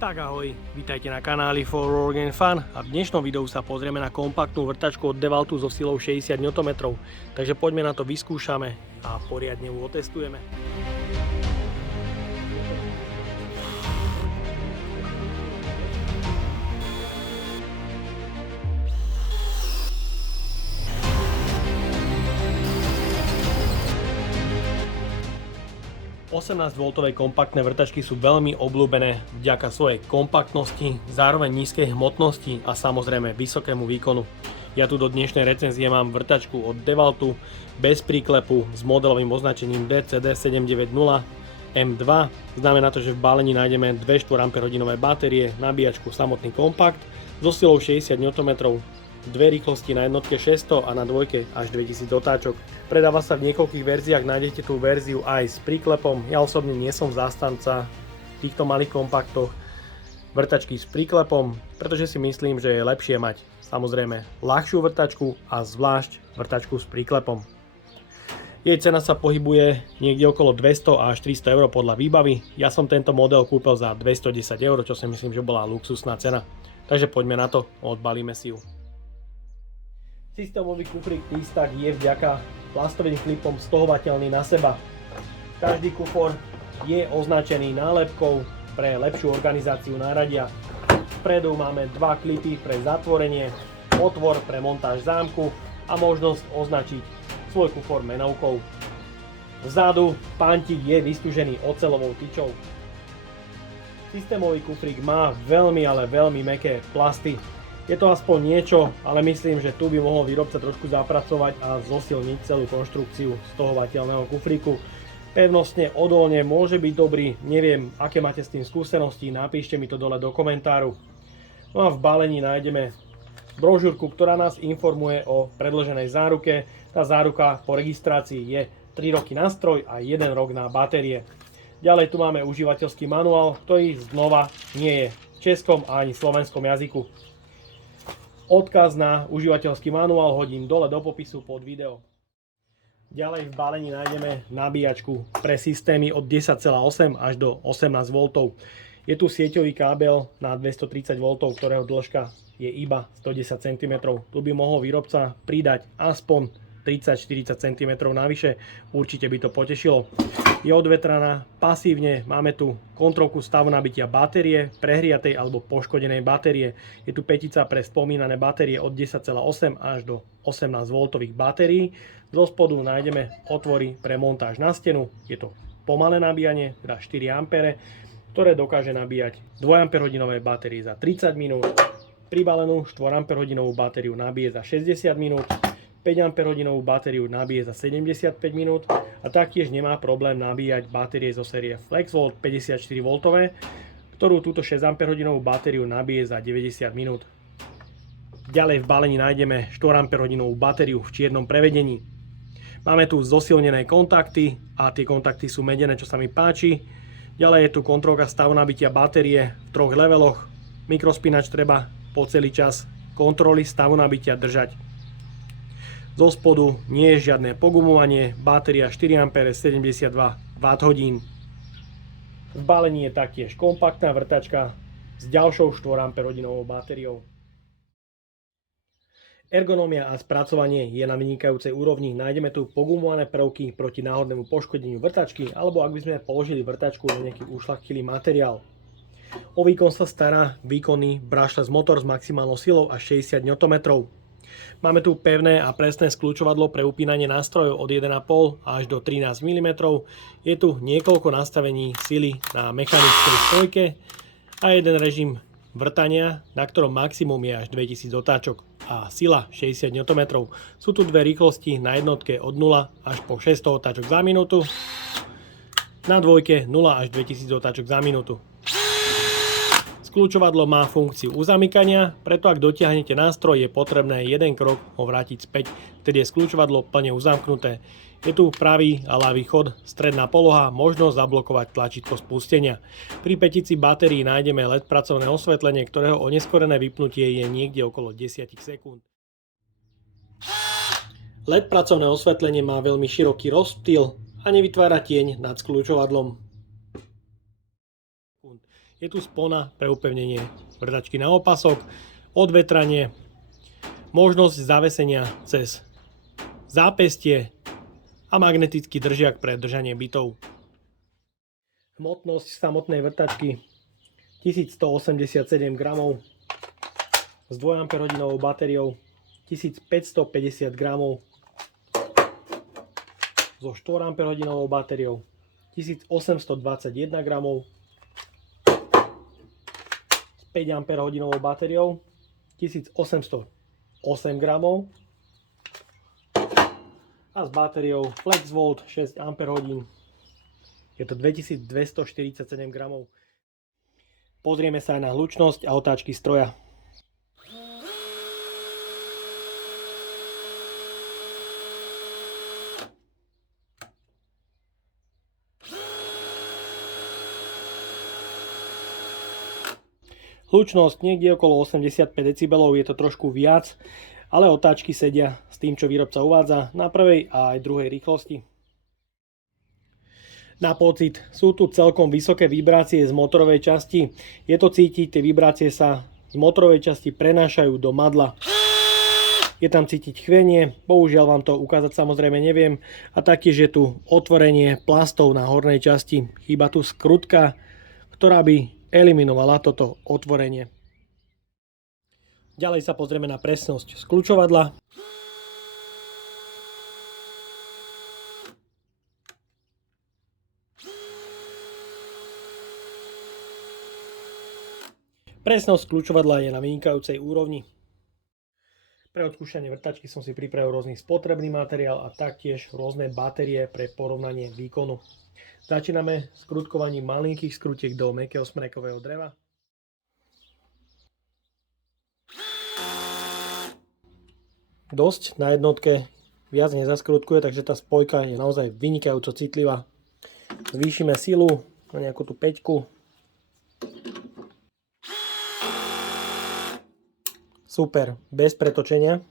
Tak ahoj, vítajte na kanáli For Work and Fun a v dnešnom videu sa pozrieme na kompaktnú vrtačku od DeWaltu so silou 60 Nm. Takže poďme na to, vyskúšame a poriadne ju otestujeme. Osemnásťvoltové kompaktné vrtačky sú veľmi obľúbené vďaka svojej kompaktnosti, zároveň nízkej hmotnosti a samozrejme vysokému výkonu. Ja tu do dnešnej recenzie mám vrtačku od DeWaltu bez príklepu s modelovým označením DCD790M2. Znamená to, že v balení nájdeme dve 4Ah batérie, nabíjačku, samotný kompakt so silou 60 Nm, dve rýchlosti na jednotke 600 a na dvojke až 2000 otáčok. Predáva sa v niekoľkých verziách, nájdete tú verziu aj s príklepom. Ja osobne nie som zástanca týchto malých kompaktoch vrtačky s príklepom, pretože si myslím, že je lepšie mať samozrejme ľahšiu vrtačku a zvlášť vrtačku s príklepom. Jej cena sa pohybuje niekde okolo 200 až 300 eur podľa výbavy. Ja som tento model kúpil za 210 eur, čo si myslím, že bola luxusná cena. Takže poďme na to, odbalíme si ju. Systémový kufrík T-Stack je vďaka plastovým klipom stohovateľný na seba. Každý kufor je označený nálepkou pre lepšiu organizáciu náradia. Vpredu máme dva klipy pre zatvorenie, otvor pre montáž zámku a možnosť označiť svoj kufor menovkou. Vzadu pantík je vystúžený oceľovou tyčou. Systémový kufrík má veľmi, ale veľmi mäkké plasty. Je to aspoň niečo, ale myslím, že tu by mohol výrobca trošku zapracovať a zosilniť celú konštrukciu stohovateľného kufríku. Pevnostne, odolne môže byť dobrý, neviem, aké máte s tým skúsenosti, napíšte mi to dole do komentáru. No a v balení nájdeme brožúrku, ktorá nás informuje o predĺženej záruke. Tá záruka po registrácii je 3 roky na stroj a 1 rok na batérie. Ďalej tu máme užívateľský manuál, ktorý znova nie je v českom a ani slovenskom jazyku. Odkaz na užívateľský manuál hodím dole do popisu pod video. Ďalej v balení nájdeme nabíjačku pre systémy od 10,8 až do 18 V. Je tu sieťový kábel na 230 V, ktorého dĺžka je iba 110 cm. Tu by mohol výrobca pridať aspoň 30-40 cm navyše, určite by to potešilo. Je odvetraná pasívne, máme tu kontrolku stavu nabitia batérie, prehriatej alebo poškodenej batérie. Je tu petica pre spomínané batérie od 10,8 až do 18 V batérií. Zo spodu nájdeme otvory pre montáž na stenu. Je to pomalé nabíjanie, teda 4 A, ktoré dokáže nabíjať 2 Ah batérie za 30 minút. Pribalenú 4 Ah batériu nabije za 60 minút. 5 Ah batériu nabije za 75 minút a taktiež nemá problém nabíjať batérie zo série FlexVolt 54V, ktorú túto 6 Ah batériu nabije za 90 minút. Ďalej v balení nájdeme 4 Ah batériu v čiernom prevedení. Máme tu zosilnené kontakty a tie kontakty sú medené, čo sa mi páči. Ďalej je tu kontrolka stavu nabitia batérie v 3 leveloch. Mikrospínač treba po celý čas kontroly stavu nabitia držať. Zo spodu nie je žiadne pogumovanie, batéria 4 A 72 Wh. V balení je taktiež kompaktná vrtačka s ďalšou 4 Ah batériou. Ergonómia a spracovanie je na vynikajúcej úrovni. Nájdeme tu pogumované prvky proti náhodnému poškodeniu vrtačky, alebo ak by sme položili vrtačku na nejaký ušľachtilý materiál. O výkon sa stará výkonný brushless motor s maximálnou silou až 60 Nm. Máme tu pevné a presné skľúčovadlo pre upínanie nástrojov od 1,5 až do 13 mm. Je tu niekoľko nastavení sily na mechanickej spojke a jeden režim vrtania, na ktorom maximum je až 2000 otáčok a sila 60 Nm. Sú tu dve rýchlosti na jednotke od 0 až po 600 otáčok za minútu, na dvojke 0 až 2000 otáčok za minútu. Skľúčovadlo má funkciu uzamykania, preto ak dotiahnete nástroj, je potrebné jeden krok ho vrátiť späť, vtedy je skľúčovadlo plne uzamknuté. Je tu pravý a ľavý chod, stredná poloha, možnosť zablokovať tlačítko spustenia. Pri petici batérií nájdeme LED pracovné osvetlenie, ktorého oneskorené vypnutie je niekde okolo 10 sekúnd. LED pracovné osvetlenie má veľmi široký rozptyl a nevytvára tieň nad skľúčovadlom. sekúnd. Je tu spona pre upevnenie vrtačky na opasok, odvetranie, možnosť zavesenia cez zápestie a magnetický držiak pre držanie bitov. Hmotnosť samotnej vrtačky 1187 gramov s 2 Ah batériou, 1550 gramov so 4 Ah batériou, 1821 gramov s 5 Ah batériou, 1808 gramov a s batériou FlexVolt 6 Ah. Je to 2247 gramov. Pozrieme sa aj na hlučnosť a otáčky stroja. Hlučnosť niekde okolo 85 dB, je to trošku viac, ale otáčky sedia s tým, čo výrobca uvádza na prvej a aj druhej rýchlosti. Na pocit, sú tu celkom vysoké vibrácie z motorovej časti. Je to cítiť, tie vibrácie sa z motorovej časti prenášajú do madla. Je tam cítiť chvenie, bohužiaľ vám to ukázať samozrejme neviem. A taktiež je tu otvorenie plastov na hornej časti. Chýba tu skrutka, ktorá by eliminovala toto otvorenie. Ďalej sa pozrieme na presnosť skľučovadla. Presnosť skľučovadla je na vynikajúcej úrovni. Pre odskúšanie vrtačky som si pripravil rôzny spotrebný materiál a taktiež rôzne batérie pre porovnanie výkonu. Začíname skrutkovaním malinkých skrutiek do mäkkého smrekového dreva. Dosť na jednotke viac nezaskrutkuje, takže tá spojka je naozaj vynikajúco citlivá. Zvýšime silu na nejakú tú 5. Super, bez pretočenia.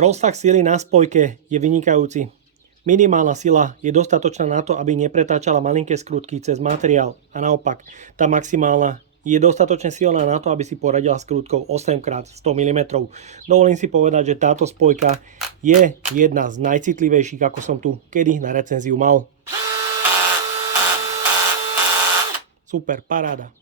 Rozsah sily na spojke je vynikajúci. Minimálna sila je dostatočná na to, aby nepretáčala malinké skrutky cez materiál a naopak, tá maximálna je dostatočne silná na to, aby si poradila skrutkou 8x100 mm. Dovolím si povedať, že táto spojka je jedna z najcitlivejších, ako som tu kedy na recenziu mal. Super, paráda.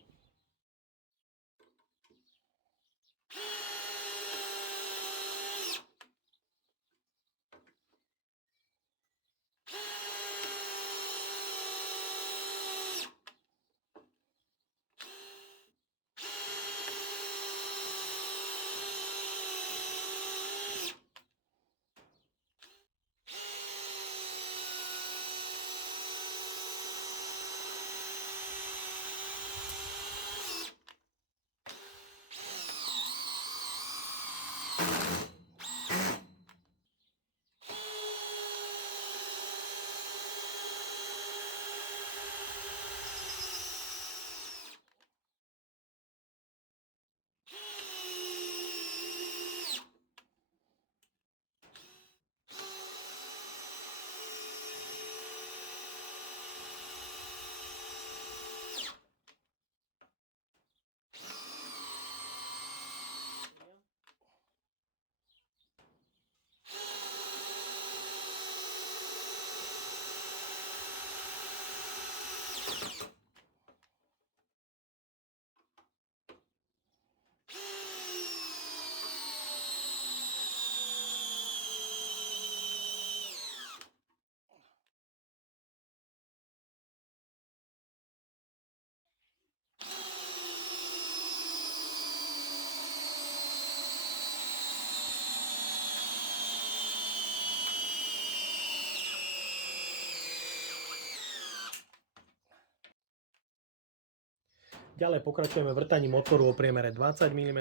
Ďalej pokračujeme vrtaním otvoru o priemere 20 mm.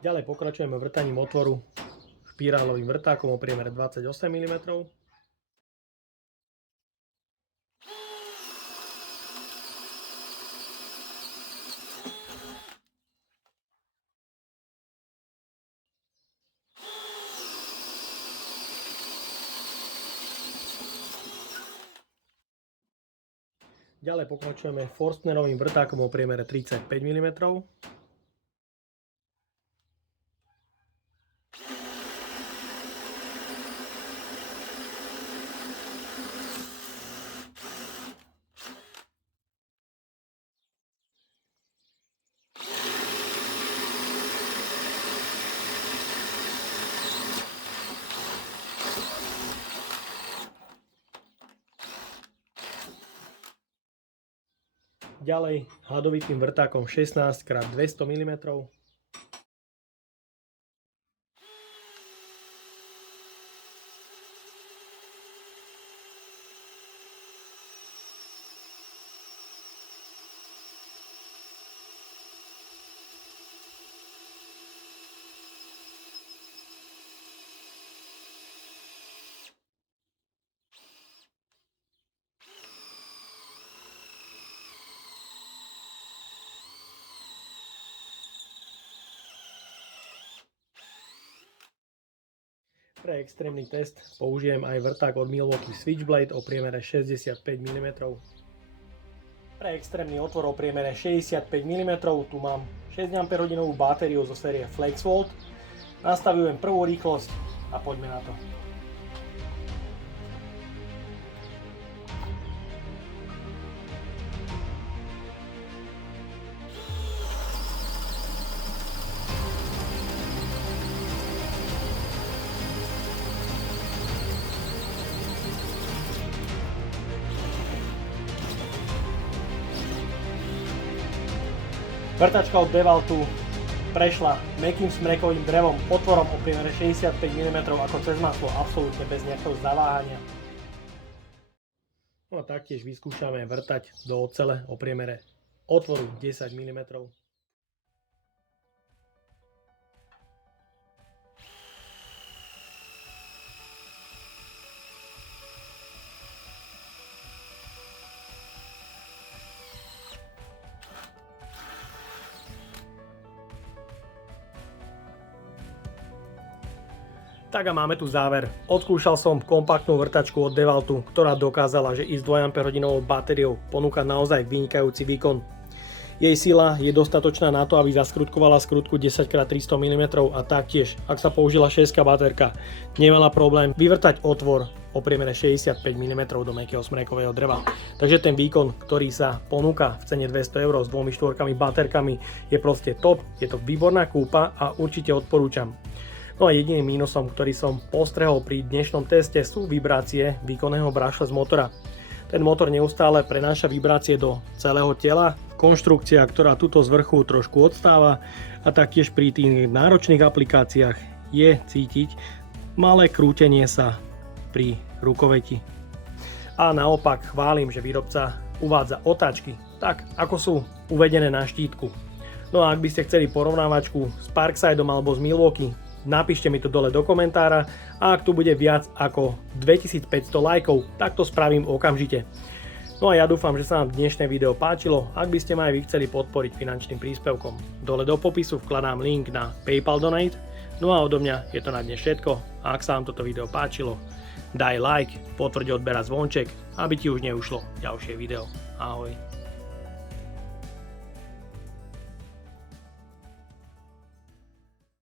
Ďalej pokračujeme vrtaním otvoru špirálovým vrtákom o priemere 28 mm. Ďalej pokračujeme Forstnerovým vrtákom o priemere 35 mm. Ďalej hadovitým vrtákom 16x200 mm. Pre extrémny test použijem aj vrták od Milwaukee Switchblade o priemere 65 mm. Pre extrémny otvor o priemere 65 mm tu mám 6 Ah batériu zo série FlexVolt. Nastavujem prvú rýchlosť a poďme na to. Vrtačka od DeWaltu prešla mäkkým smrekovým drevom otvorom o priemere 65 mm ako cez maslo, absolútne bez nejakého zaváhania. No a taktiež vyskúšame vrtať do ocele o priemere otvoru 10 mm. Tak a máme tu záver. Odskúšal som kompaktnú vrtačku od DeWaltu, ktorá dokázala, že i s 2 Ah batériou ponúka naozaj vynikajúci výkon. Jej sila je dostatočná na to, aby zaskrutkovala skrutku 10x300 mm a taktiež, ak sa použila 6 baterka, nemala problém vyvrtať otvor o priemere 65 mm do mäkkého smrekového dreva. Takže ten výkon, ktorý sa ponúka v cene 200 € s 2 štvorkami baterkami, je proste top, je to výborná kúpa a určite odporúčam. No a jediným mínusom, ktorý som postrehol pri dnešnom teste, sú vibrácie výkonného brašle z motora. Ten motor neustále prenáša vibrácie do celého tela, konštrukcia, ktorá tuto z vrchu trošku odstáva a taktiež pri tých náročných aplikáciách je cítiť malé krútenie sa pri rukoveti. A naopak chválim, že výrobca uvádza otáčky, tak ako sú uvedené na štítku. No a ak by ste chceli porovnávačku s Parksideom alebo z Milwaukee, napíšte mi to dole do komentára a ak tu bude viac ako 2500 lajkov, tak to spravím okamžite. No a ja dúfam, že sa vám dnešné video páčilo. Ak by ste ma aj vy chceli podporiť finančným príspevkom, dole do popisu vkladám link na PayPal Donate. No a odo mňa je to na dnes všetko. A ak sa vám toto video páčilo, daj like, potvrď odber a zvonček, aby ti už neušlo ďalšie video. Ahoj.